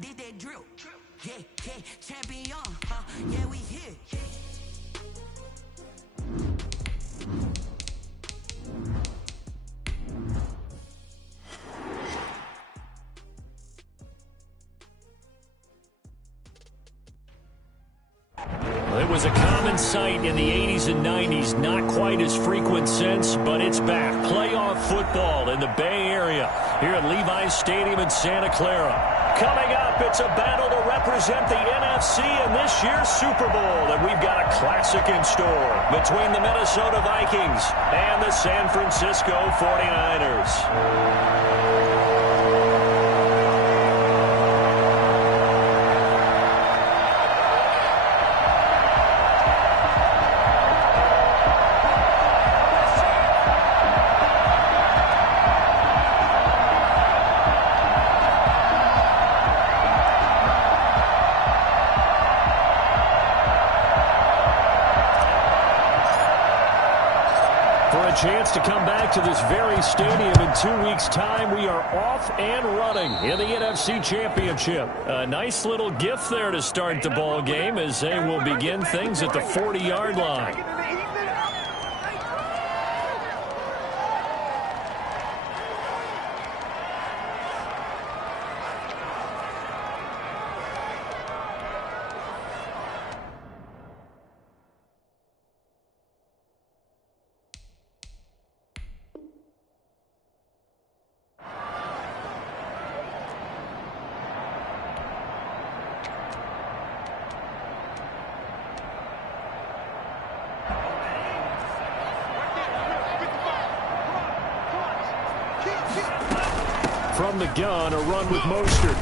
Did that drill? Yeah, yeah, champion, huh? Yeah, we here. It was a common sight in the 80s and 90s, not quite as frequent since, but it's back. Playoff football in the Bay Area here at Levi's Stadium in Santa Clara. Coming up, it's a battle to represent the NFC in this year's Super Bowl, and we've got a classic in store between the Minnesota Vikings and the San Francisco 49ers. Chance to come back to this very stadium in 2 weeks' time. We are off and running in the NFC Championship. A nice little gift there to start the ball game as they will begin things at the 40-yard line. From the gun, a run with Mostert.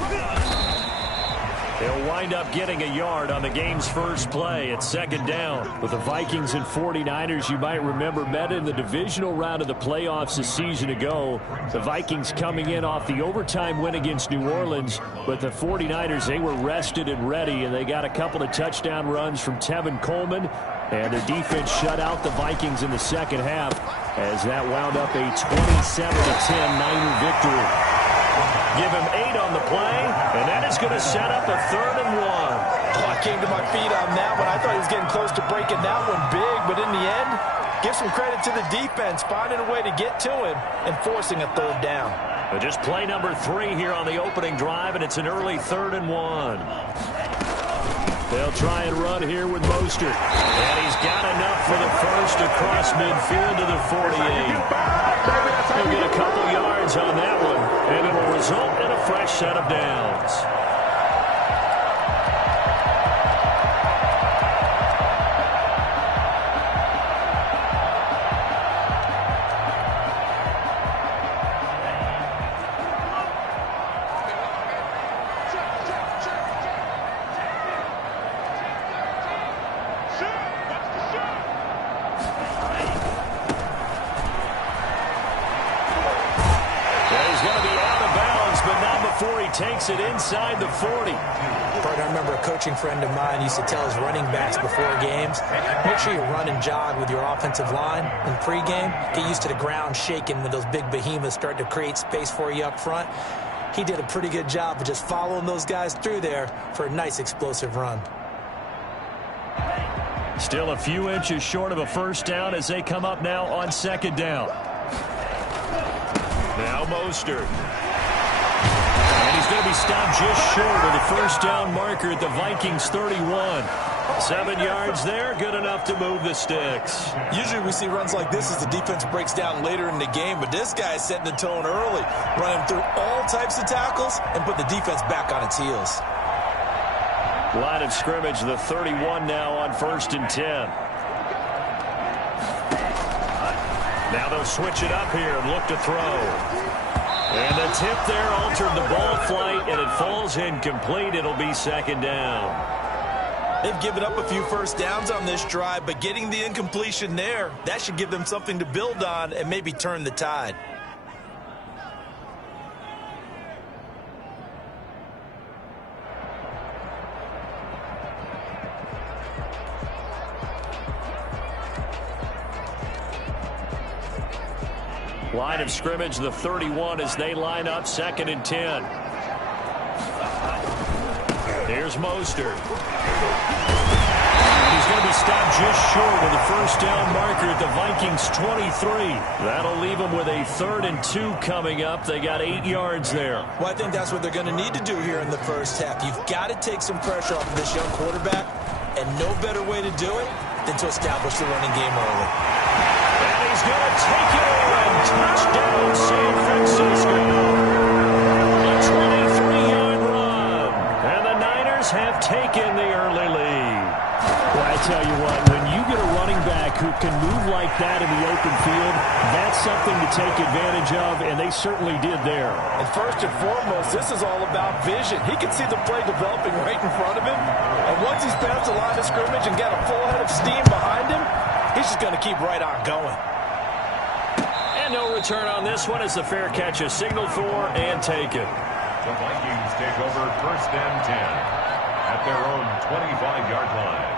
He'll wind up getting a yard on the game's first play at second down. With the Vikings and 49ers, you might remember, met in the divisional round of the playoffs a season ago. The Vikings coming in off the overtime win against New Orleans, but the 49ers, they were rested and ready, and they got a couple of touchdown runs from Tevin Coleman, and their defense shut out the Vikings in the second half as that wound up a 27-10 Niner victory. Give him 8 on the play, and that is going to set up a 3rd and 1. Oh, I came to my feet on that one. I thought he was getting close to breaking that one big, but in the end, give some credit to the defense, finding a way to get to him and forcing a 3rd down. But just play number 3 here on the opening drive, and it's an early 3rd and 1. They'll try and run here with Mostert. And he's got enough for the first across midfield to the 48. He'll get a couple yards on that one, and it'll result in a fresh set of downs. Takes it inside the 40. I remember a coaching friend of mine used to tell his running backs before games, make sure you run and jog with your offensive line in pregame. Get used to the ground shaking when those big behemoths start to create space for you up front. He did a pretty good job of just following those guys through there for a nice explosive run. Still a few inches short of a first down as they come up now on second down. Now Mostert. He's going to be stopped just short of the first down marker at the Vikings 31. 7 yards there, good enough to move the sticks. Usually we see runs like this as the defense breaks down later in the game, but this guy's setting the tone early, running through all types of tackles and put the defense back on its heels. Line of scrimmage, the 31 now on 1st and 10. Now they'll switch it up here and look to throw. And the tip there altered the ball flight, and it falls incomplete. It'll be second down. They've given up a few first downs on this drive, but getting the incompletion there, that should give them something to build on and maybe turn the tide. Line of scrimmage, the 31 as they line up 2nd and 10. Here's Mostert. He's going to be stopped just short of the first down marker at the Vikings 23. That'll leave them with a 3rd and 2 coming up. They got 8 yards there. Well, I think that's what they're going to need to do here in the first half. You've got to take some pressure off of this young quarterback, and no better way to do it than to establish the running game early. And he's going to take it in. Touchdown, San Francisco. A 23-yard run. And the Niners have taken the early lead. Well, I tell you what, when you get a running back who can move like that in the open field, that's something to take advantage of, and they certainly did there. And first and foremost, this is all about vision. He can see the play developing right in front of him, and once he's past the line of scrimmage and got a full head of steam behind him, he's just going to keep right on going. And no return on this one as the fair catch is signaled for and taken. The Vikings take over 1st and 10 at their own 25-yard line.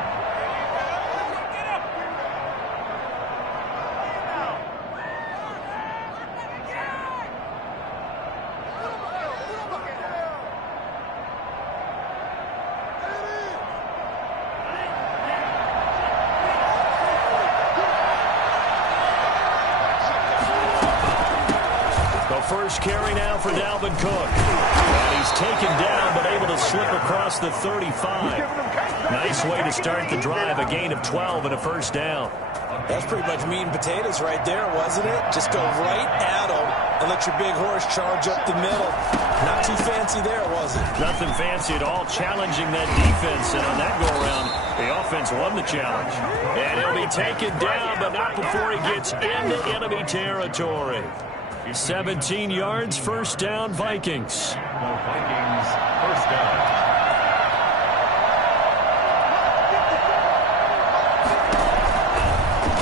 First carry now for Dalvin Cook. And he's taken down, but able to slip across the 35. Nice way to start the drive. A gain of 12 and a first down. That's pretty much meat and potatoes right there, wasn't it? Just go right at him and let your big horse charge up the middle. Not too fancy there, was it? Nothing fancy at all, challenging that defense. And on that go-around, the offense won the challenge. And he'll be taken down, but not before he gets into enemy territory. 17 yards, first down, Vikings. The Vikings, first down.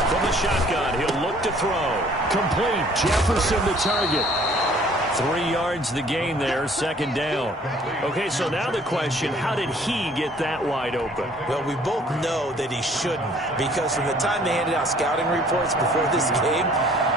From the shotgun, he'll look to throw. Complete, Jefferson the target. 3 yards the gain there, second down. Okay, so now the question, how did he get that wide open? Well, we both know that he shouldn't, because from the time they handed out scouting reports before this game,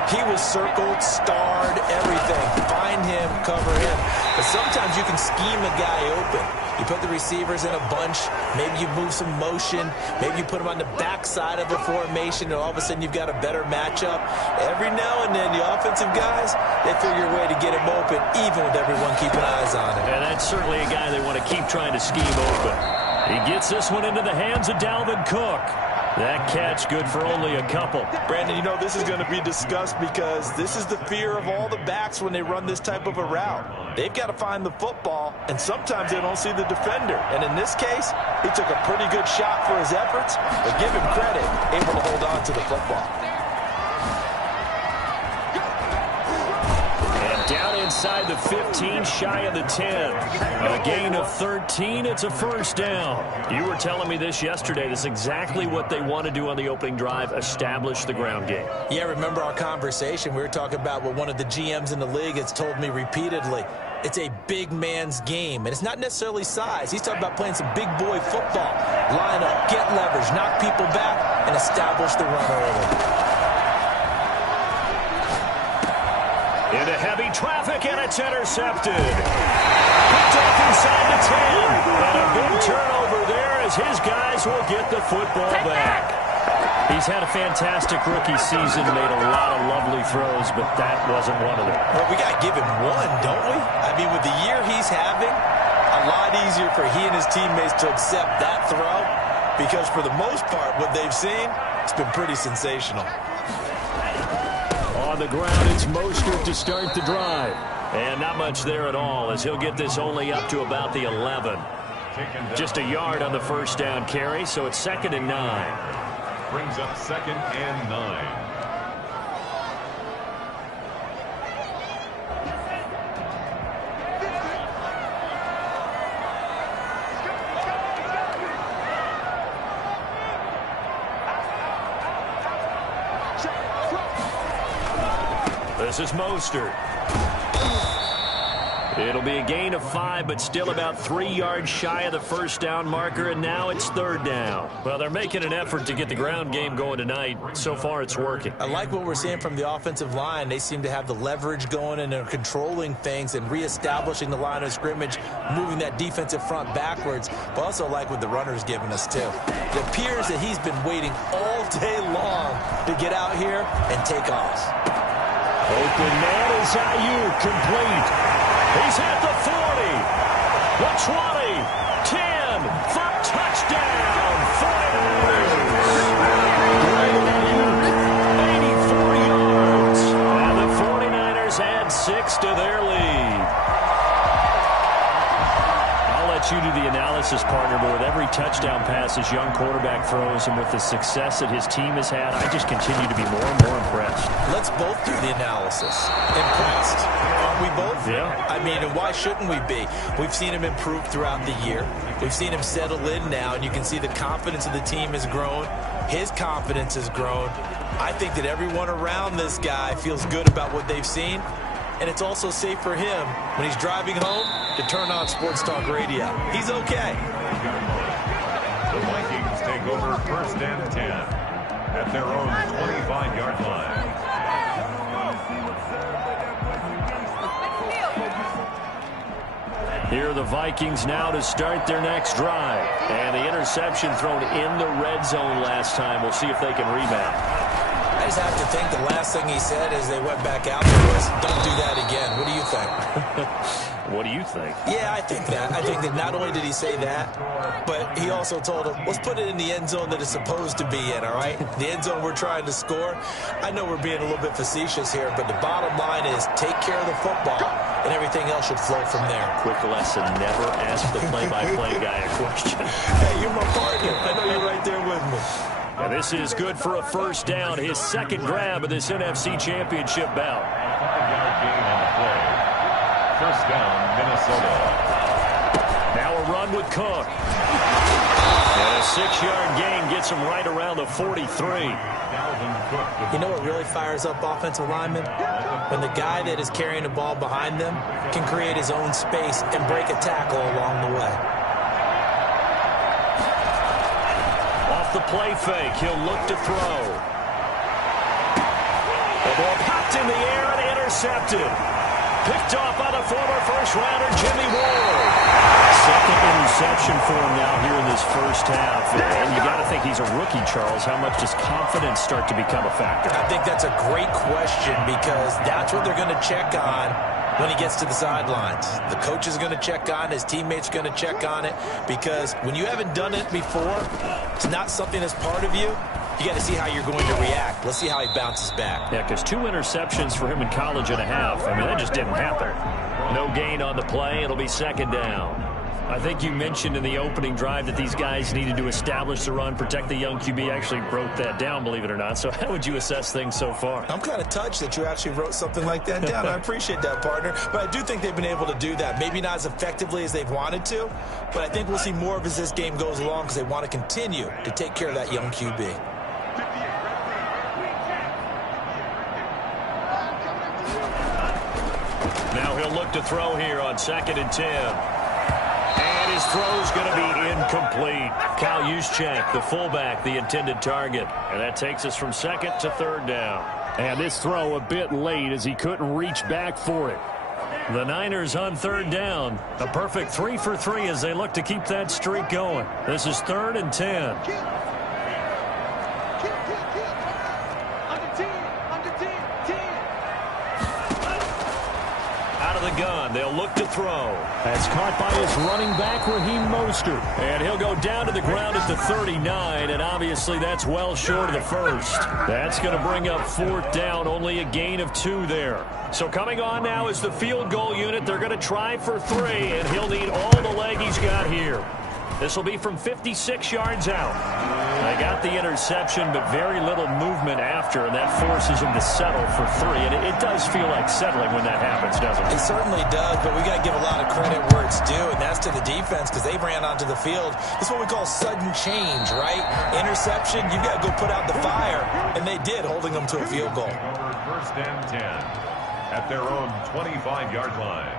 he was circled, starred, everything. Find him, cover him. But sometimes you can scheme a guy open. You put the receivers in a bunch. Maybe you move some motion. Maybe you put them on the backside of a formation, and all of a sudden you've got a better matchup. Every now and then, the offensive guys, they figure a way to get him open, even with everyone keeping eyes on him. And that's certainly a guy they want to keep trying to scheme open. He gets this one into the hands of Dalvin Cook. That catch good for only a couple. Brandon, you know this is going to be discussed because this is the fear of all the backs when they run this type of a route. They've got to find the football, and sometimes they don't see the defender. And in this case, he took a pretty good shot for his efforts, but give him credit, able to hold on to the football. Down inside the 15, shy of the 10. A gain of 13, it's a first down. You were telling me this yesterday. This is exactly what they want to do on the opening drive, establish the ground game. Yeah, remember our conversation? We were talking about what one of the GMs in the league has told me repeatedly. It's a big man's game, and it's not necessarily size. He's talking about playing some big boy football. Line up, get leverage, knock people back, and establish the run early. Into heavy traffic, and it's intercepted. Picked off inside the 10. And a big turnover there as his guys will get the football back. He's had a fantastic rookie season, made a lot of lovely throws, but that wasn't one of them. Well, we got to give him one, don't we? I mean, with the year he's having, a lot easier for he and his teammates to accept that throw, because for the most part, what they've seen, it's been pretty sensational. On the ground, it's Mostert to start the drive. And not much there at all, as he'll get this only up to about the 11. Just a yard on the first down carry, so it's 2nd and 9. Brings up 2nd and 9. This is Mostert. It'll be a gain of 5, but still about 3 yards shy of the first down marker, and now it's third down. Well, they're making an effort to get the ground game going tonight. So far, it's working. I like what we're seeing from the offensive line. They seem to have the leverage going, and they're controlling things and reestablishing the line of scrimmage, moving that defensive front backwards. But also like what the runner's giving us, too. It appears that he's been waiting all day long to get out here and take off. Open man is Ayuk, complete. He's at the 40, the 20, 10, for touchdown, 84 yards. And the 49ers add 6 to their lead. I'll let you do the analysis, partner, but with every touchdown pass his young quarterback throws and with the success that his team has had, I just continue to be more and more impressed. Let's both do the analysis. Impressed. Aren't we both? Yeah. I mean, and why shouldn't we be? We've seen him improve throughout the year. We've seen him settle in now, and you can see the confidence of the team has grown. His confidence has grown. I think that everyone around this guy feels good about what they've seen, and it's also safe for him when he's driving home to turn on Sports Talk Radio. He's okay. The Vikings take over first and 10 at their own 25-yard line. Here are the Vikings now to start their next drive. And the interception thrown in the red zone last time. We'll see if they can rebound. I just have to think the last thing he said as they went back out there was, don't do that again. What do you think? What do you think? Yeah, I think that. I think that not only did he say that, but he also told him, let's put it in the end zone that it's supposed to be in, all right? The end zone we're trying to score. I know we're being a little bit facetious here, but the bottom line is take care of the football, and everything else should flow from there. Quick lesson, never ask the play-by-play guy a question. Hey, you're my partner. I know you're right there with me. And this is good for a first down, his second grab of this NFC Championship bout. 5-yard gain on the play. First down, Minnesota. Now a run with Cook. And a 6-yard gain gets him right around the 43. You know what really fires up offensive linemen? When the guy that is carrying the ball behind them can create his own space and break a tackle along the way. Off the play fake, he'll look to throw. The ball popped in the air and intercepted. Picked off by the former first-rounder Jimmy Ward. Second interception for him now here in this first half. And you got to think he's a rookie, Charles. How much does confidence start to become a factor? I think that's a great question because that's what they're going to check on when he gets to the sidelines. The coach is going to check on, his teammates are going to check on it, because when you haven't done it before, it's not something that's part of you. You got to see how you're going to react. Let's see how he bounces back. Yeah, because 2 interceptions for him in college and a half. I mean, that just didn't happen. No gain on the play. It'll be second down. I think you mentioned in the opening drive that these guys needed to establish the run, protect the young QB. Actually wrote that down, believe it or not. So how would you assess things so far? I'm kind of touched that you actually wrote something like that down. I appreciate that, partner. But I do think they've been able to do that. Maybe not as effectively as they've wanted to, but I think we'll see more of as this game goes along because they want to continue to take care of that young QB. Now he'll look to throw here on 2nd and 10. And his throw's going to be incomplete. Kyle Juszczyk, the fullback, the intended target. And that takes us from 2nd to 3rd down. And this throw a bit late as he couldn't reach back for it. The Niners on 3rd down. A perfect 3 for 3 as they look to keep that streak going. This is 3rd and 10. The gun. They'll look to throw. That's caught by his running back, Raheem Mostert. And he'll go down to the ground at the 39, and obviously that's well short of the first. That's going to bring up 4th down, only a gain of 2 there. So coming on now is the field goal unit. They're going to try for 3, and he'll need all the leg he's got here. This will be from 56 yards out. They got the interception, but very little movement after, and that forces him to settle for 3. And it does feel like settling when that happens, doesn't it? It certainly does, but we got to give a lot of credit where it's due, and that's to the defense because they ran onto the field. It's what we call sudden change, right? Interception, you've got to go put out the fire, and they did, holding them to a field goal. First and 10 at their own 25-yard line.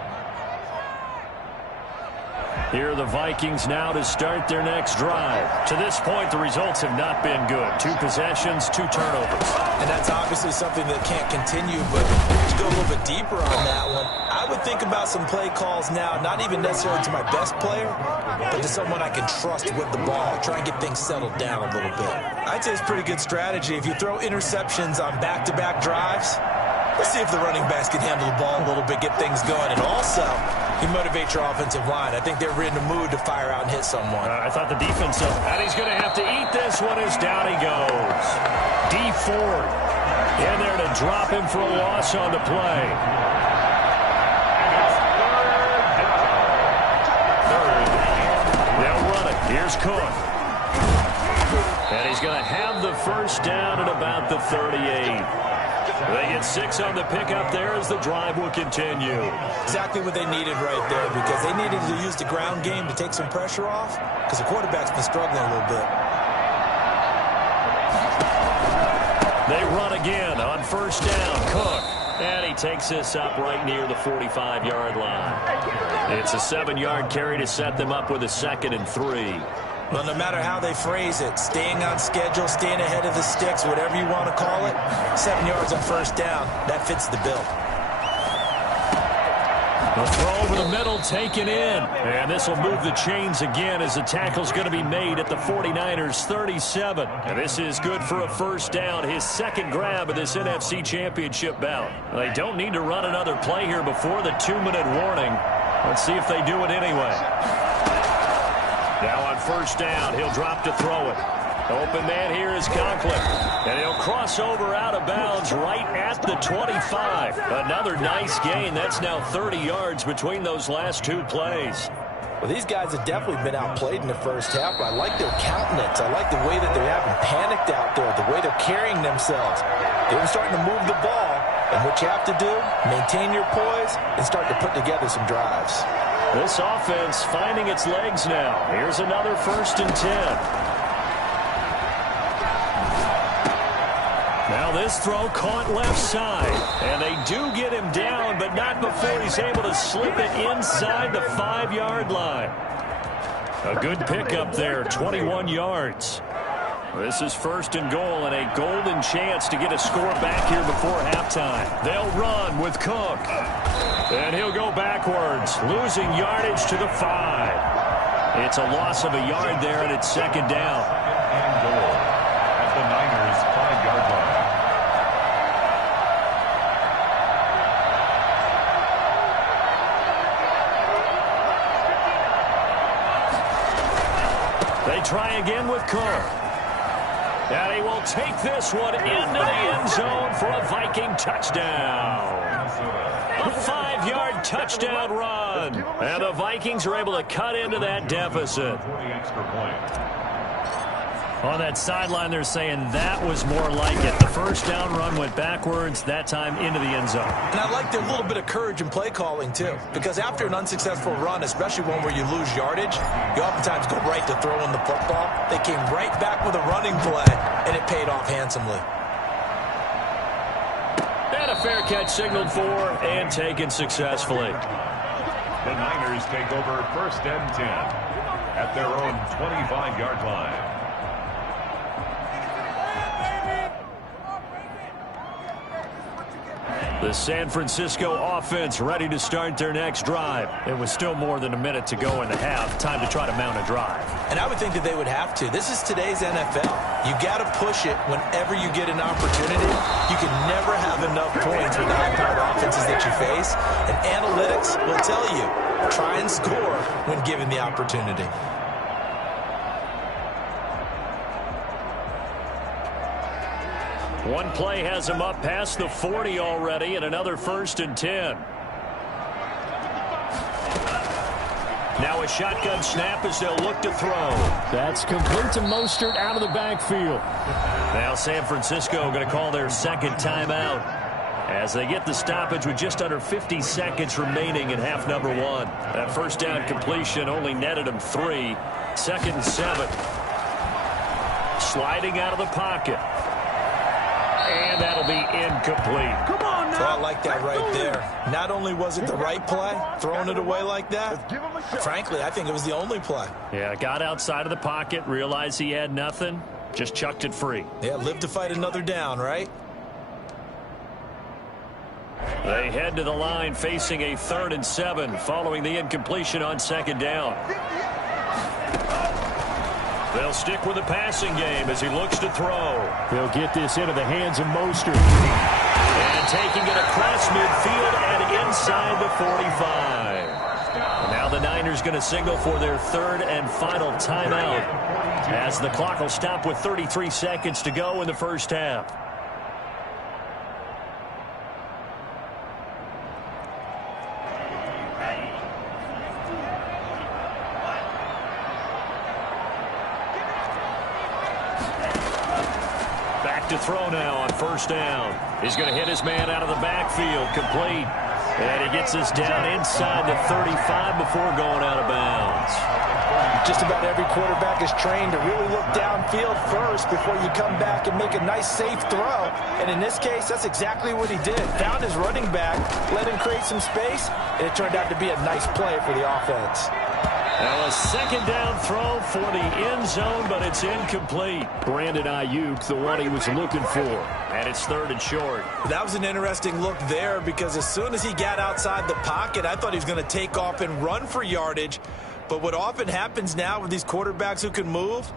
Here are the Vikings now to start their next drive. To this point, the results have not been good. 2 possessions, 2 turnovers. And that's obviously something that can't continue, but to go a little bit deeper on that one, I would think about some play calls now, not even necessarily to my best player, but to someone I can trust with the ball. Try and get things settled down a little bit. I'd say it's pretty good strategy. If you throw interceptions on back-to-back drives, let's see if the running backs can handle the ball a little bit, get things going. And also, you motivate your offensive line. I think they're in the mood to fire out and hit someone. I thought the defense, and he's going to have to eat this one as down he goes. D Ford in there to drop him for a loss on the play. They'll run it. Here's Cook. And he's going to have the first down at about the 38. They get 6 on the pickup there as the drive will continue. Exactly what they needed right there, because they needed to use the ground game to take some pressure off, because the quarterback's been struggling a little bit. They run again on first down. Cook. And he takes this up right near the 45-yard line. It's a 7-yard carry to set them up with a 2nd and 3. Well, no matter how they phrase it, staying on schedule, staying ahead of the sticks, whatever you want to call it, 7 yards on first down, that fits the bill. The throw over the middle taken in. And this will move the chains again as the tackle's going to be made at the 49ers 37. And this is good for a first down, his 2nd grab of this NFC Championship bout. They don't need to run another play here before the 2-minute warning. Let's see if they do it anyway. Now on first down, he'll drop to throw it. Open man here is Conklin. And he'll cross over out of bounds right at the 25. Another nice gain. That's now 30 yards between those last 2 plays. Well, these guys have definitely been outplayed in the first half, but I like their countenance. I like the way that they haven't panicked out there, the way they're carrying themselves. They're starting to move the ball. And what you have to do, maintain your poise and start to put together some drives. This offense finding its legs now. Here's another 1st and 10. Now this throw caught left side. And they do get him down, but not before he's able to slip it inside the 5-yard line. A good pickup there, 21 yards. This is 1st and goal and a golden chance to get a score back here before halftime. They'll run with Cook. And he'll go backwards, losing yardage to the 5. It's a loss of a yard there, and it's 2nd down. And goal at the Niners' 5-yard line. They try again with Cook. And he will take this one into the end zone for a Viking touchdown. A 5-yard touchdown run. And the Vikings are able to cut into that deficit. On that sideline, they're saying that was more like it. The first down run went backwards, that time into the end zone. And I like their little bit of courage in play calling, too. Because after an unsuccessful run, especially one where you lose yardage, you oftentimes go right to throwing the football. They came right back with a running play, and it paid off handsomely. And a fair catch signaled for and taken successfully. The Niners take over 1st and 10 at their own 25-yard line. The San Francisco offense ready to start their next drive. It was still more than a minute to go in the half. Time to try to mount a drive. And I would think that they would have to. This is today's NFL. You got to push it whenever you get an opportunity. You can never have enough points with the high-powered offenses that you face. And analytics will tell you, try and score when given the opportunity. One play has him up past the 40 already, and another 1st and 10. Now a shotgun snap as they'll look to throw. That's complete to Mostert out of the backfield. Now San Francisco going to call their 2nd timeout as they get the stoppage with just under 50 seconds remaining in half number 1. That first down completion only netted them 3. 2nd and 7. Sliding out of the pocket. And that'll be incomplete. Oh, I like that right there. Not only was it the right play, throwing it away like that, frankly, I think it was the only play. Yeah, got outside of the pocket, realized he had nothing, just chucked it free. Yeah, live to fight another down, right? They head to the line facing a 3rd and 7 following the incompletion on 2nd down. They'll stick with the passing game as he looks to throw. He'll get this into the hands of Mostert. And taking it across midfield and inside the 45. Now the Niners going to signal for their 3rd and final timeout as the clock will stop with 33 seconds to go in the first half. To throw now on 1st down. He's going to hit his man out of the backfield, complete. And he gets this down inside the 35 before going out of bounds. Just about every quarterback is trained to really look downfield first before you come back and make a nice, safe throw. And in this case, that's exactly what he did. Found his running back, let him create some space, and it turned out to be a nice play for the offense. Now a 2nd down throw for the end zone, but it's incomplete. Brandon Ayuk, the one he was looking for. And it's 3rd and short. That was an interesting look there because as soon as he got outside the pocket, I thought he was going to take off and run for yardage. But what often happens now with these quarterbacks who can move,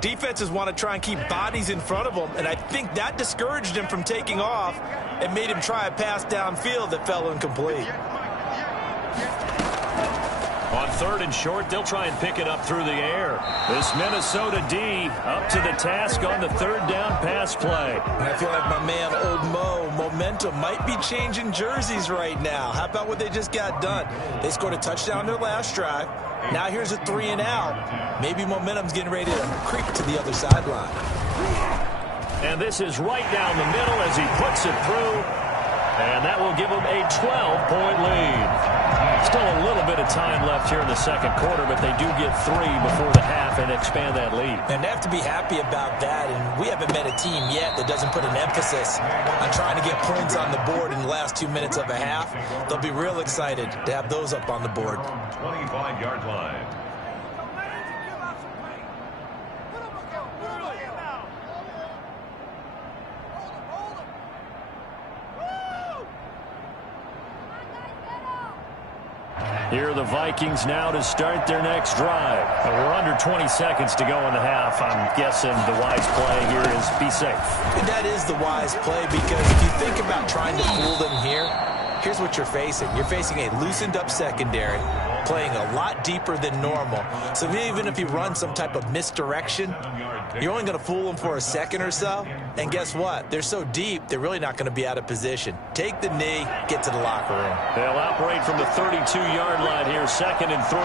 defenses want to try and keep bodies in front of them. And I think that discouraged him from taking off and made him try a pass downfield that fell incomplete. On 3rd and short, they'll try and pick it up through the air. This Minnesota D up to the task on the 3rd down pass play. And I feel like my man, Old Mo, momentum might be changing jerseys right now. How about what they just got done? They scored a touchdown their last drive. Now here's a 3 and out. Maybe momentum's getting ready to creep to the other sideline. And this is right down the middle as he puts it through. And that will give him a 12-point lead. Still a little bit of time left here in the 2nd quarter, but they do get 3 before the half and expand that lead. And they have to be happy about that, and we haven't met a team yet that doesn't put an emphasis on trying to get points on the board in the last 2 minutes of a half. They'll be real excited to have those up on the board. 25-yard line. Here are the Vikings now to start their next drive. And we're under 20 seconds to go in the half. I'm guessing the wise play here is be safe. And that is the wise play because if you think about trying to fool them here, here's what you're facing. You're facing a loosened up secondary, playing a lot deeper than normal. So even if you run some type of misdirection, you're only going to fool them for a second or so. And guess what? They're so deep, they're really not going to be out of position. Take the knee, get to the locker room. They'll operate from the 32-yard line here, 2nd and 3.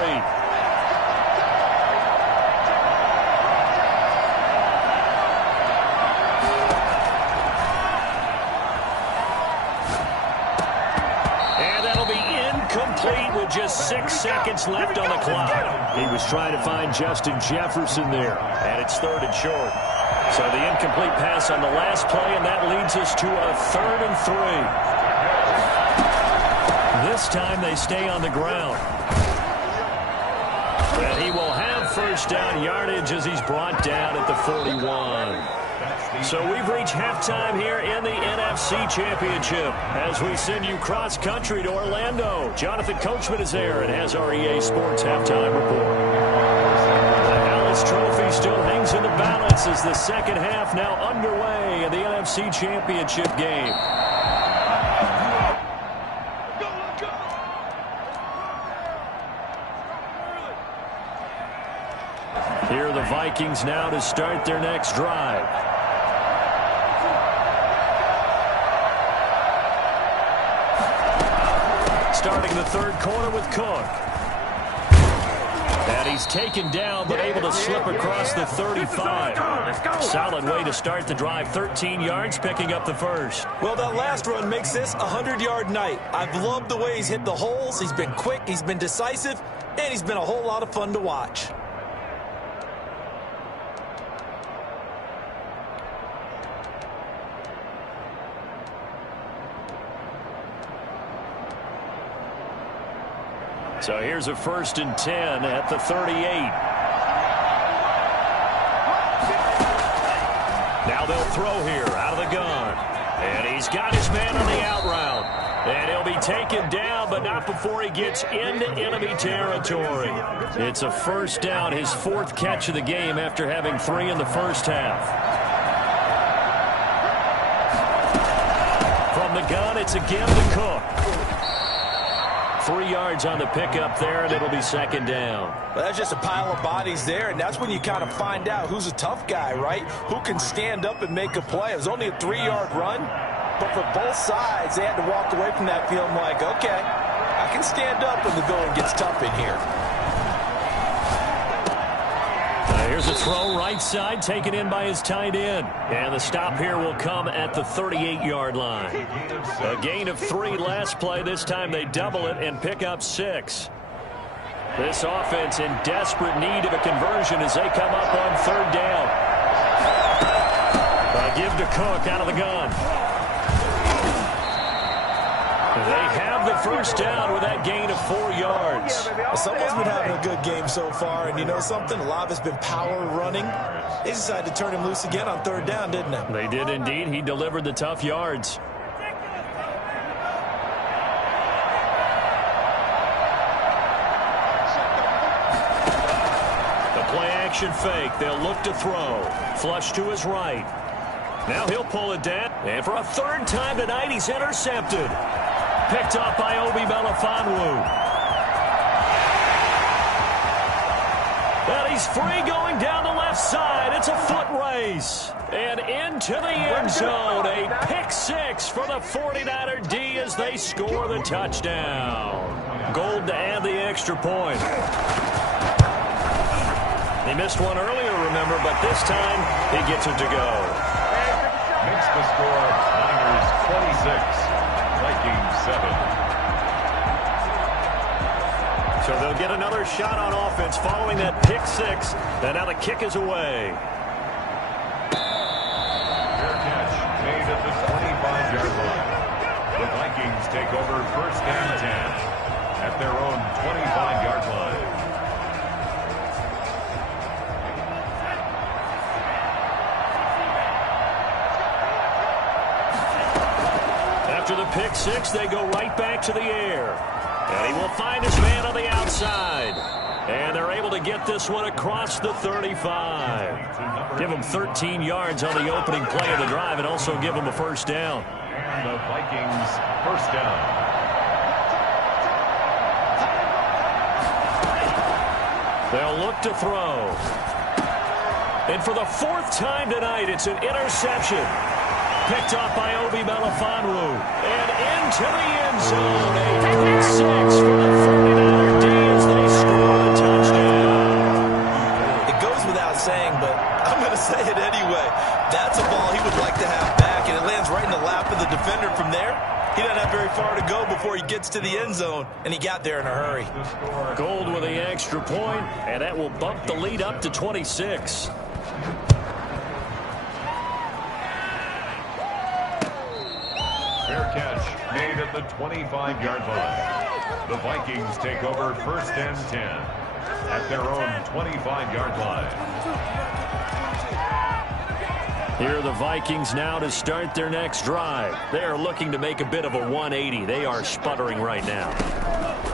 With just 6 seconds left on the clock. He was trying to find Justin Jefferson there, and it's 3rd and short. So the incomplete pass on the last play, and that leads us to a 3rd and 3. This time they stay on the ground. And he will have 1st down yardage as he's brought down at the 41. So we've reached halftime here in the NFC Championship as we send you cross-country to Orlando. Jonathan Coachman is there and has our EA Sports Halftime Report. The Alice Trophy still hangs in the balance as the 2nd half now underway in the NFC Championship game. Here are the Vikings now to start their next drive. Starting the 3rd quarter with Cook. And he's taken down, but able to slip across the 35. Solid way to start the drive. 13 yards, picking up the 1st. Well, that last run makes this a 100-yard night. I've loved the way he's hit the holes. He's been quick, he's been decisive, and he's been a whole lot of fun to watch. So here's a 1st and 10 at the 38. Now they'll throw here out of the gun. And he's got his man on the out route. And he'll be taken down, but not before he gets into enemy territory. It's a 1st down, his 4th catch of the game after having 3 in the first half. From the gun, it's again to Cook. 3 yards on the pickup there, and it'll be 2nd down. Well, that's just a pile of bodies there, and that's when you kind of find out who's a tough guy, right? Who can stand up and make a play. It was only a 3-yard run, but for both sides, they had to walk away from that feeling like, okay, I can stand up when the going gets tough in here. Here's a throw right side, taken in by his tight end. And the stop here will come at the 38-yard line. A gain of 3 last play. This time they double it and pick up 6. This offense in desperate need of a conversion as they come up on 3rd down. A give to Cook out of the gun. They have the 1st down with that gain of 4 yards. Someone's been having a good game so far, and you know something? A lot of it's been power running. They decided to turn him loose again on 3rd down, didn't they? They did indeed. He delivered the tough yards. The play-action fake. They'll look to throw. Flush to his right. Now he'll pull it down. And for a 3rd time tonight, he's intercepted. Picked up by Obi Melifonwu. And he's free going down the left side. It's a foot race. And into the end zone. A pick 6 for the 49er D as they score the touchdown. Gold to add the extra point. He missed one earlier, remember, but this time he gets it to go. Makes the score Niners 26. Vikings 7. So they'll get another shot on offense following that pick 6. And now the kick is away. Fair catch made at the 25-yard line. The Vikings take over 1st and 10 at their own 25-yard line. After the pick 6, they go right back to the air. And he will find his man on the outside. And they're able to get this one across the 35. Give him 13 yards on the opening play of the drive and also give him a 1st down. And the Vikings 1st down. They'll look to throw. And for the 4th time tonight, it's an interception. Picked up by Obi Melifonwu. And into the end zone. A pick 6 for the 49er D as they score the touchdown. It goes without saying, but I'm going to say it anyway. That's a ball he would like to have back, and it lands right in the lap of the defender from there. He doesn't have very far to go before he gets to the end zone, and he got there in a hurry. Gold with the extra point, and that will bump the lead up to 26. Fair catch made at the 25-yard line. The Vikings take over 1st and 10 at their own 25-yard line. Here are the Vikings now to start their next drive. They are looking to make a bit of a 180. They are sputtering right now.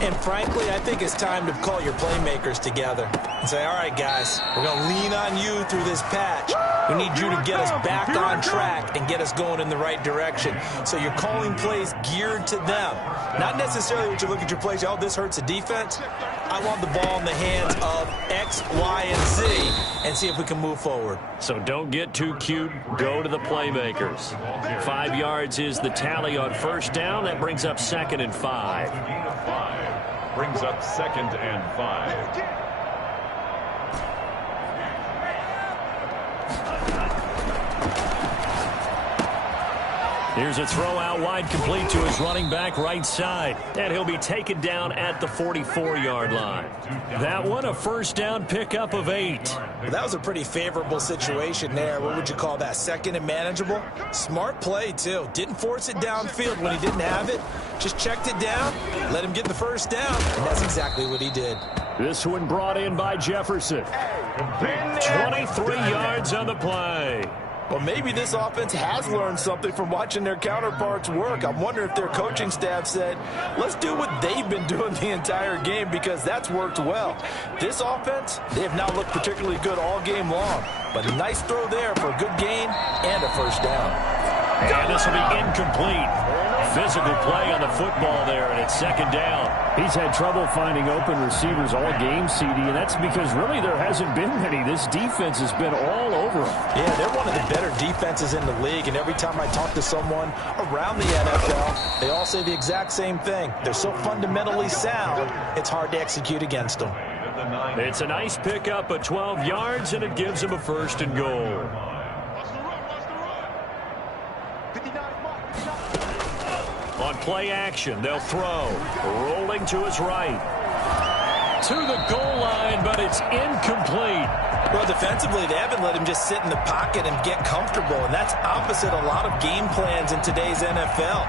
And frankly, I think it's time to call your playmakers together and say, all right, guys, we're going to lean on you through this patch. We need you to get us back on track and get us going in the right direction. So you're calling plays geared to them. Not necessarily what you look at your plays, oh, this hurts the defense. I want the ball in the hands of X, Y, and Z and see if we can move forward. So don't get too cute. Go to the playmakers. 5 yards is the tally on 1st down. That brings up 2nd and 5. Gain of 5 brings up 2nd and 5. Here's a throw out wide, complete to his running back right side. And he'll be taken down at the 44-yard line. That one, a first down pickup of 8. Well, that was a pretty favorable situation there. What would you call that? Second and manageable? Smart play, too. Didn't force it downfield when he didn't have it. Just checked it down, let him get the first down, and that's exactly what he did. This one brought in by Jefferson. 23 yards on the play. Well, maybe this offense has learned something from watching their counterparts work. I'm wondering if their coaching staff said, let's do what they've been doing the entire game, because that's worked well. This offense, they have not looked particularly good all game long. But a nice throw there for a good gain and a first down. And this will be incomplete. Physical play on the football there, and it's second down. He's had trouble finding open receivers all game, CD, and that's because really there hasn't been many. This defense has been all over him. Yeah, they're one of the better defenses in the league, and every time I talk to someone around the NFL, they all say the exact same thing. They're so fundamentally sound, it's hard to execute against them. It's a nice pickup of 12 yards, and it gives him a first and goal. On play action, they'll throw. Rolling to his right. To the goal line, but it's incomplete. Well, defensively, they haven't let him just sit in the pocket and get comfortable, and that's opposite a lot of game plans in today's NFL.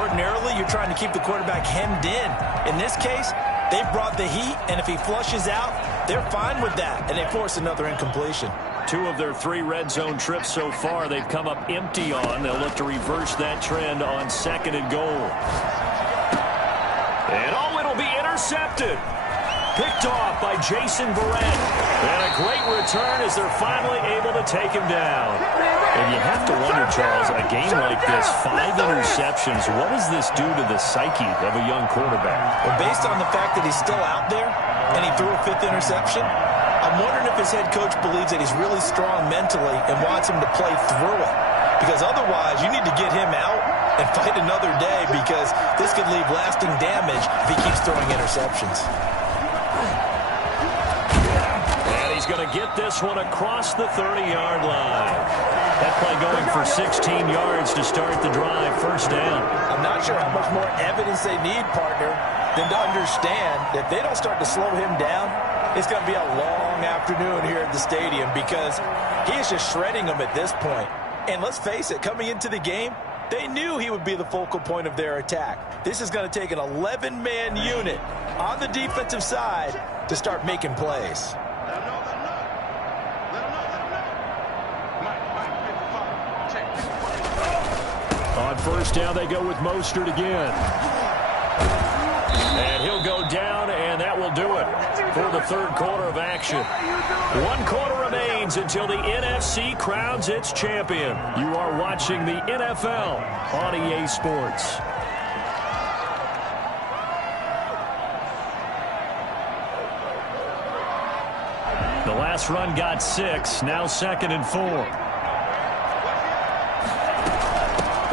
Ordinarily, you're trying to keep the quarterback hemmed in. In this case, they've brought the heat, and if he flushes out, they're fine with that, and they force another incompletion. 2 of their 3 red zone trips so far, they've come up empty on. They'll look to reverse that trend on second and goal. And it'll be intercepted. Picked off by Jason Verrett. And a great return as they're finally able to take him down. And you have to wonder, Charles, in a game like this, 5 interceptions, what does this do to the psyche of a young quarterback? Well, based on the fact that he's still out there and he threw a 5th interception, I'm wondering if his head coach believes that he's really strong mentally and wants him to play through it. Because otherwise, you need to get him out and fight another day, because this could leave lasting damage if he keeps throwing interceptions. And he's going to get this one across the 30-yard line. That play going for 16 yards to start the drive. First down. I'm not sure how much more evidence they need, partner, than to understand that if they don't start to slow him down, it's going to be a long afternoon here at the stadium, because he is just shredding them at this point. And let's face it, coming into the game, they knew he would be the focal point of their attack. This is going to take an 11-man unit on the defensive side to start making plays. On first down, they go with Mostert again. And he'll go down, and that will do it for the third quarter of action. 1 quarter remains until the NFC crowns its champion. You are watching the NFL on EA Sports. The last run got 6, now 2nd and 4.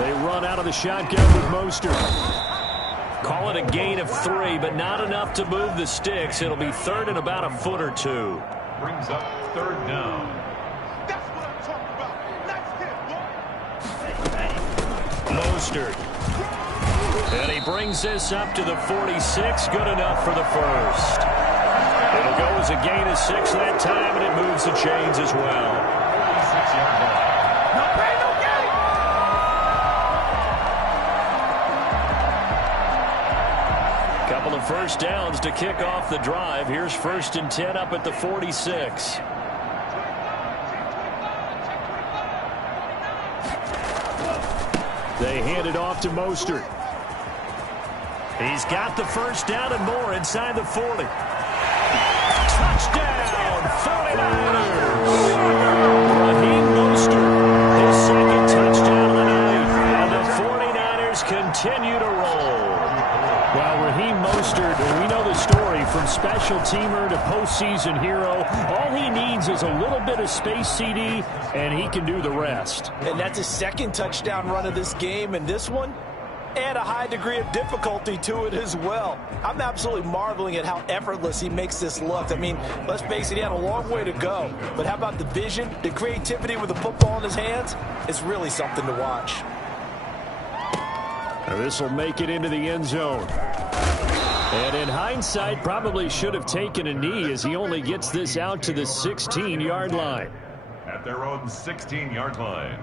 They run out of the shotgun with Mostert. Call it a gain of 3, but not enough to move the sticks. It'll be 3rd and about a foot or 2. Brings up 3rd down. That's what I'm talking about. Mostert. And he brings this up to the 46. Good enough for the first. It'll go as a gain of 6 that time, and it moves the chains as well. 46-yard line. Couple of first downs to kick off the drive. Here's 1st and 10 up at the 46. They hand it off to Mostert. He's got the first down and more inside the 40. Touchdown, 49ers! Raheem Mostert, his 2nd touchdown of the night. And the 49ers continue to roll. Well, Raheem Mostert, we know the story, from special teamer to postseason hero. All he needs is a little bit of space, CD, and he can do the rest. And that's his 2nd touchdown run of this game, and this one, add a high degree of difficulty to it as well. I'm absolutely marveling at how effortless he makes this look. I mean, let's face it, he had a long way to go. But how about the vision, the creativity with the football in his hands? It's really something to watch. This will make it into the end zone. And in hindsight, probably should have taken a knee as he only gets this out to the 16-yard line. At their own 16-yard line.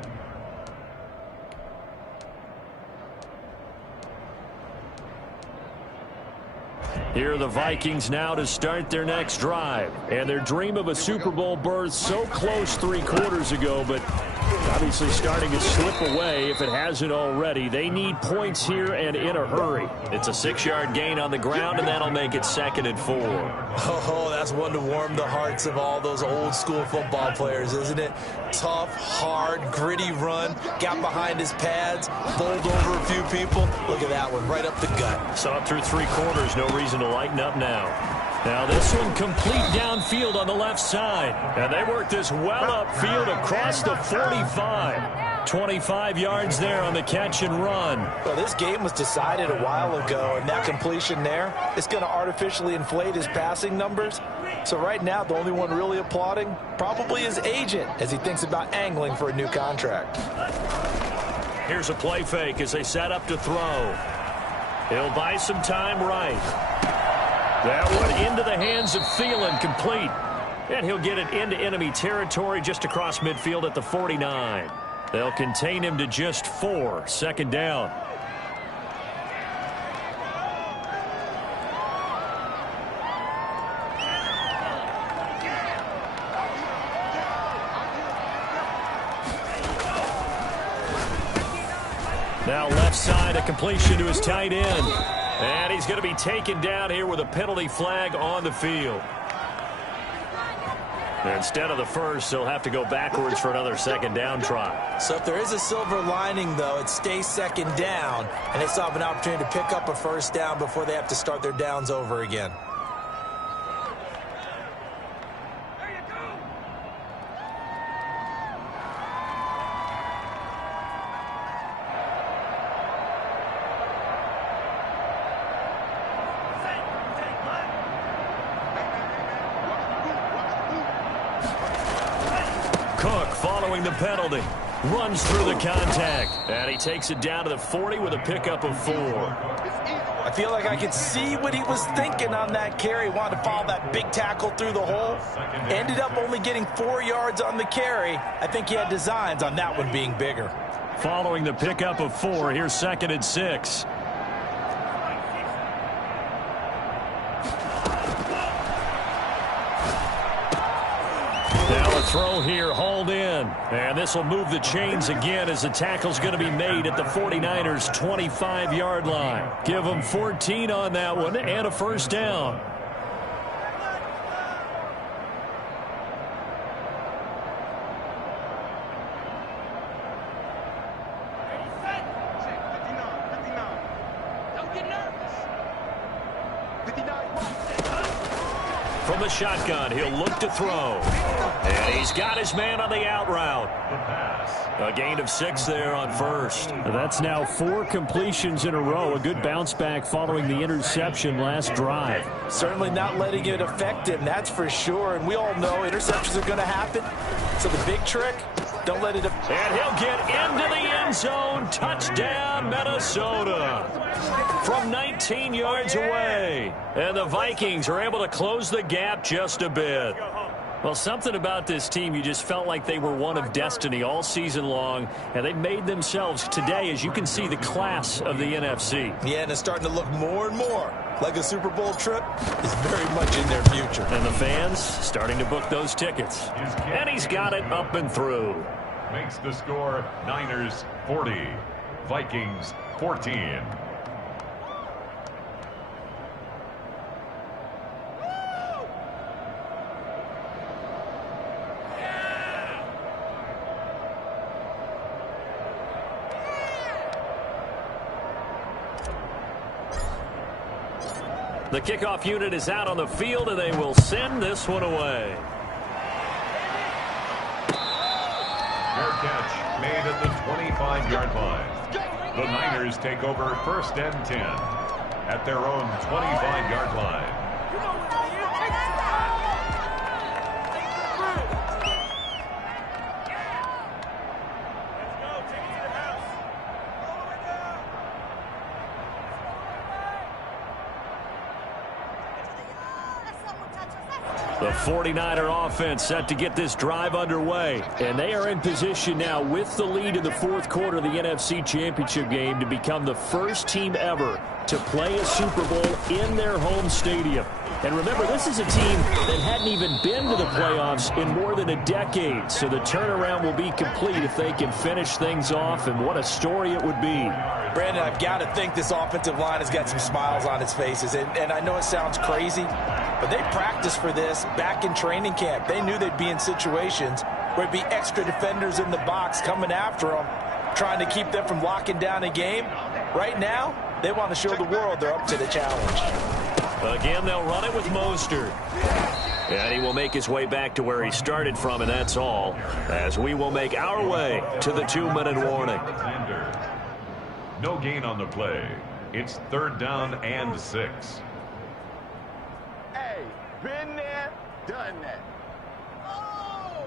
Here are the Vikings now to start their next drive. And their dream of a Super Bowl berth so close 3 quarters ago, but obviously starting to slip away if it hasn't already. They need points here and in a hurry. It's a 6-yard gain on the ground, and that'll make it 2nd and 4. Oh, that's one to warm the hearts of all those old school football players, isn't it? Tough, hard, gritty run. Got behind his pads, bowled over a few people. Look at that one, right up the gut. Saw it through 3 quarters. No reason to lighten up now. Now this one complete downfield on the left side. And they work this well upfield across the 45. 25 yards there on the catch and run. Well, this game was decided a while ago, and that completion there is going to artificially inflate his passing numbers. So right now, the only one really applauding probably his agent as he thinks about angling for a new contract. Here's a play fake as they set up to throw. He'll buy some time right. That one into the hands of Thielen, complete. And he'll get it into enemy territory just across midfield at the 49. They'll contain him to just 4, 2nd down. Now left side, a completion to his tight end. And he's going to be taken down here with a penalty flag on the field. Instead of the first, he'll have to go backwards for another 2nd down try. So if there is a silver lining, though, it stays 2nd down, and they still have an opportunity to pick up a 1st down before they have to start their downs over again. The penalty, runs through the contact, and he takes it down to the 40 with a pickup of 4. I feel like I could see what he was thinking on that carry. Wanted to follow that big tackle through the hole. Ended up only getting 4 yards on the carry. I think he had designs on that one being bigger. Following the pickup of 4, here's 2nd and 6. Throw here, hauled in. And this will move the chains again as the tackle's going to be made at the 49ers' 25-yard line. Give them 14 on that one and a 1st down. From the shotgun, he'll look to throw. And he's got his man on the out route. A gain of 6 there on 1st. That's now 4 completions in a row. A good bounce back following the interception last drive. Certainly not letting it affect him, that's for sure. And we all know interceptions are going to happen. So the big trick, don't let it affect. And he'll get into the end zone. Touchdown, Minnesota. From 19 yards away. And the Vikings are able to close the gap just a bit. Well, something about this team, you just felt like they were one of destiny all season long, and they made themselves today, as you can see, the class of the NFC. Yeah, and it's starting to look more and more like a Super Bowl trip is very much in their future. And the fans starting to book those tickets. And he's got it up and through. Makes the score Niners 40, Vikings 14. The kickoff unit is out on the field, and they will send this one away. Fair catch made at the 25-yard line. The Niners take over 1st and 10 at their own 25-yard line. The 49er offense set to get this drive underway. And they are in position now with the lead in the fourth quarter of the NFC Championship game to become the first team ever to play a Super Bowl in their home stadium. And remember, this is a team that hadn't even been to the playoffs in more than a decade. So the turnaround will be complete if they can finish things off, and what a story it would be. Brandon, I've got to think this offensive line has got some smiles on its faces. And I know it sounds crazy, but they practiced for this back in training camp. They knew they'd be in situations where it'd be extra defenders in the box coming after them, trying to keep them from locking down a game. Right now, they want to show the world they're up to the challenge. Again, they'll run it with Mostert. And he will make his way back to where he started from, and that's all, as we will make our way to the 2-minute warning. No gain on the play. It's 3rd down and 6. Hey, been there, done that. Oh!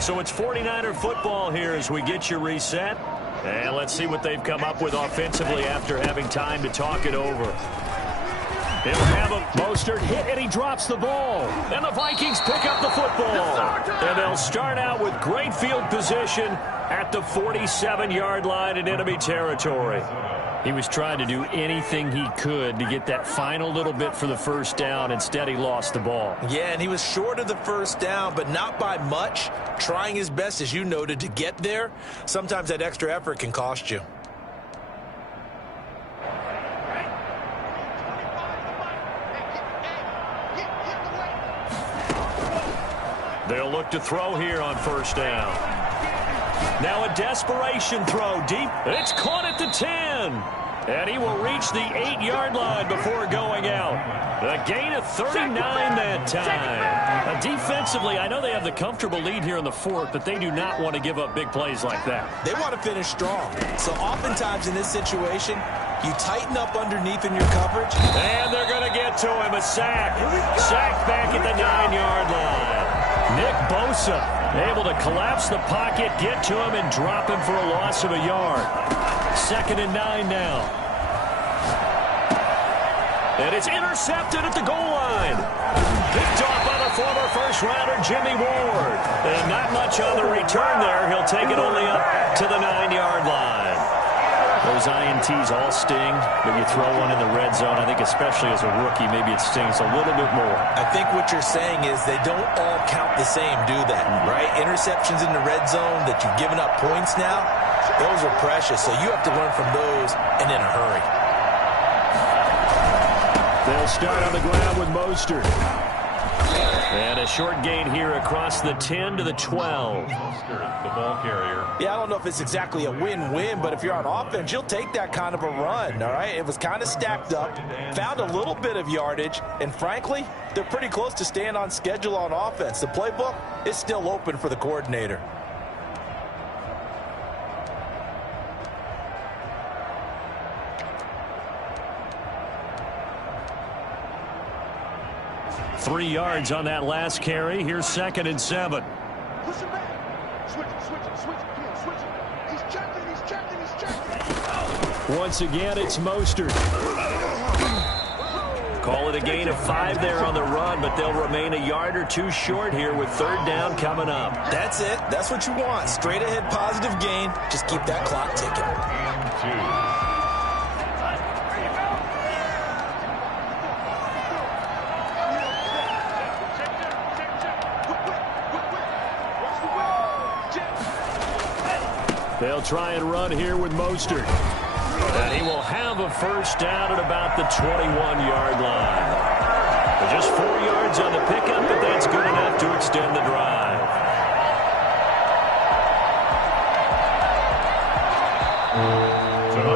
So it's 49er football here as we get you reset. And let's see what they've come up with offensively after having time to talk it over. He'll have a Mostert hit, and he drops the ball. And the Vikings pick up the football. And they'll start out with great field position at the 47-yard line in enemy territory. He was trying to do anything he could to get that final little bit for the first down. Instead, he lost the ball. Yeah, and he was short of the first down, but not by much. Trying his best, as you noted, to get there. Sometimes that extra effort can cost you. They'll look to throw here on first down. Now a desperation throw deep. It's caught at the 10. And he will reach the 8-yard line before going out. A gain of 39 that time. Defensively, I know they have the comfortable lead here in the fourth, but they do not want to give up big plays like that. They want to finish strong. So oftentimes in this situation, you tighten up underneath in your coverage. And they're going to get to him. A sack. Sack back at the 9-yard line. Nick Bosa able to collapse the pocket, get to him, and drop him for a loss of a yard. 2nd and 9 now. And it's intercepted at the goal line. Picked off by the former first-rounder Jimmy Ward. And not much on the return there. He'll take it only up to the 9-yard line. Those INTs all sting, but you throw one in the red zone. I think especially as a rookie, maybe it stings a little bit more. I think what you're saying is they don't all count the same, do that, right? Interceptions in the red zone that you've given up points now, those are precious. So you have to learn from those and in a hurry. They'll start on the ground with Mostert. And a short gain here across the 10 to the 12. Mostert, the ball carrier. Yeah, I don't know if it's exactly a win-win, but if you're on offense, you'll take that kind of a run, all right? It was kind of stacked up, found a little bit of yardage, and frankly, they're pretty close to staying on schedule on offense. The playbook is still open for the coordinator. Three yards on that last carry. Here's 2nd and 7. Push him back. Switch it. Come on, switch it. He's checking. Once again, it's Mostert. Call it a gain of 5 there on the run, but they'll remain a yard or two short here with 3rd down coming up. That's it. That's what you want. Straight ahead positive gain. Just keep that clock ticking. And 2. They'll try and run here with Mostert. And he will have a first down at about the 21-yard line. Just 4 yards on the pickup, but that's good enough to extend the drive.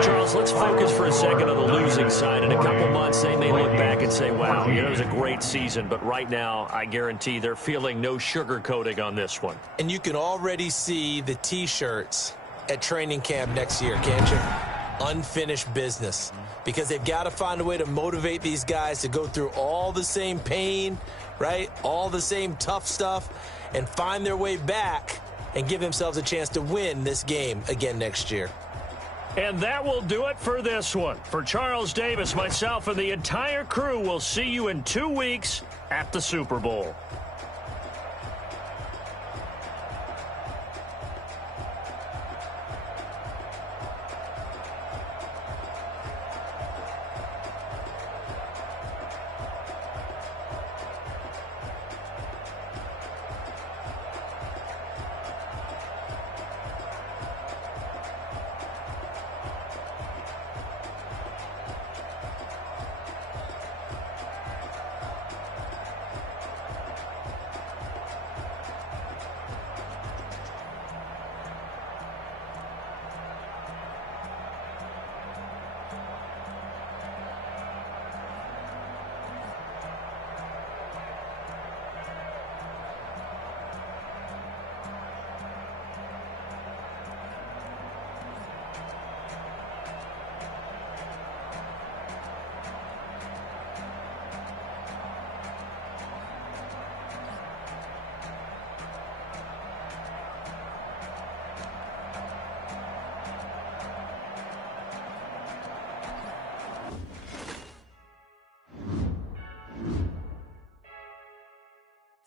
Charles Charles, let's focus for a second on the losing side. In a couple months, they may look back and say, wow, it was a great season. But right now, I guarantee they're feeling no sugarcoating on this one. And you can already see the T-shirts at training camp next year, can't you? Unfinished business. Because they've got to find a way to motivate these guys to go through all the same pain, right? All the same tough stuff, and find their way back and give themselves a chance to win this game again next year. And that will do it for this one. For Charles Davis, myself, and the entire crew, we'll see you in 2 weeks at the Super Bowl.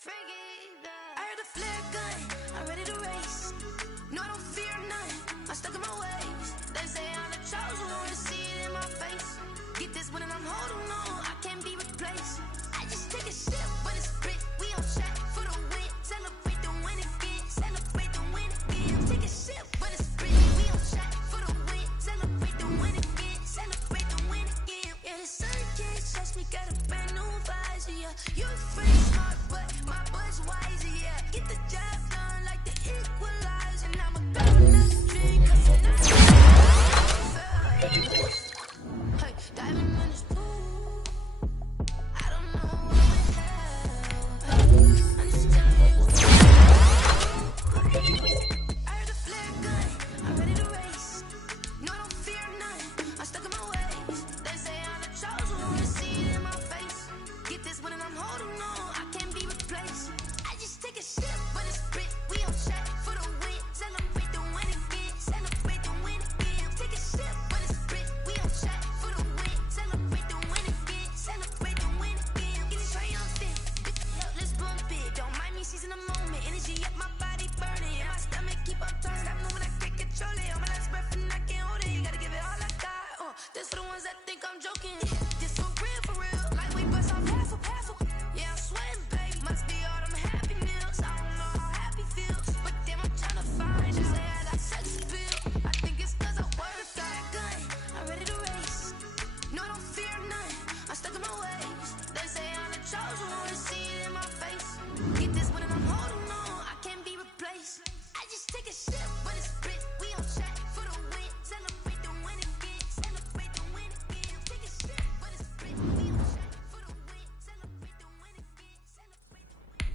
I heard a flare gun, I'm ready to race. No, I don't fear none, I'm stuck in my ways. They say I'm the chosen one, to see it in my face. Get this one and I'm holding on, I can't be replaced. I just take a sip, but it's split, we on shot for the win. Celebrate the win again, celebrate the win again. Take a sip, but it's split, we on shot for the win. Celebrate the win again, celebrate the win again. Yeah, the sun can't touch me, got a brand new visor, yeah. You free smart, but my buzz wiser, yeah. Get the job done like the equalizer. And I'm a governor dream, cause I'm not hey, diving in this pool. I don't know what hell. I'm just telling you. I heard a flare gun, I'm ready to race. No, I don't fear none, I'm stuck in my ways. They say I'm the chosen one, to see it in my face. Get this one and I'm holding on, I can't be replaced. I just take a sip, but it's split, we on shot for the win. Celebrate the win again, celebrate the win again. Take a sip, but it's split, we on shot for the win. Celebrate the win again, celebrate the win again. Get it triumphant, let's bump it. Don't mind me seizing the moment, energy up my body burning. My stomach keep on turning, stop moving, I can't control it. On my last breath and I can't hold it, you gotta give it all I got. This for the ones that think I'm joking. This for real, like we bust off half a. Yeah, I'm sweating, babe, must be all them happy meals. I don't know how happy feels, but damn, I'm tryna find. Just say I got sex appeal, I think it's cause I work. Got a gun, I'm ready to race. No, I don't fear none, I'm stuck in my ways. They say I'm the chosen one, to see it in my face. Get this one and I'm holding on, I can't be replaced. I just take a sip, but it's split, we on shot for the win. Celebrate the win again, celebrate the win again. Take a sip, but it's split, we on shot for the win. Celebrate the win again, celebrate the win.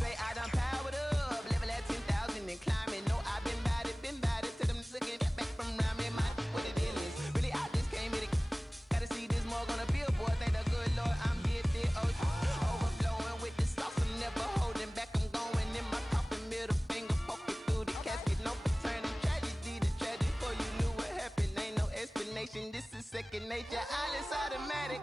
Say I done powered up, level at 10,000 and climbing. No, I've been bad it to them looking back from around me. My what the deal is. Really, I just came here to gotta see this more on a billboard. Thank the good Lord, I'm here to overflowing with the sauce. I'm never holding back. I'm going in my coffin, middle finger poking through the casket. No turning tragedy to tragedy. Before you knew what happened, ain't no explanation. This is second nature. All is automatic.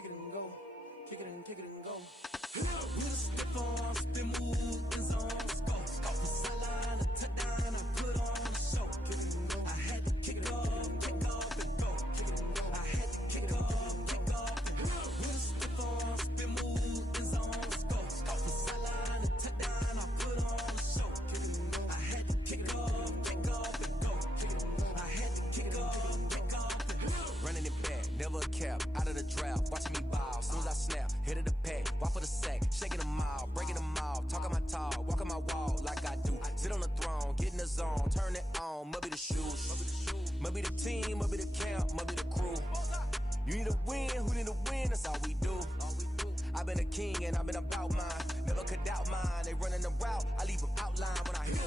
kick it and go. Kick it and go. With a stiff arm, spin move, in zone, score. Off the sideline, a touchdown, I put on a show. I had to kick off and go. I had to kick off and go. With a stiff arm, spin move, in zone, score. Off the sideline, a touchdown, I put on a show. I had to kick off and go. I had to kick off and go. Running it back, never a cap, out of the draft, watching me ball. Soon as I snap, hit of the pack, walk for the sack, shaking them all, breaking them all, talking my talk, walking my wall like I do. Sit on the throne, get in the zone, turn it on, must be the shoes, must be the team, must be the camp, must be the crew. You need a win, who need a win, that's all we do. I've been a king and I've been about mine, never could doubt mine. They running the route, I leave them outline when I hit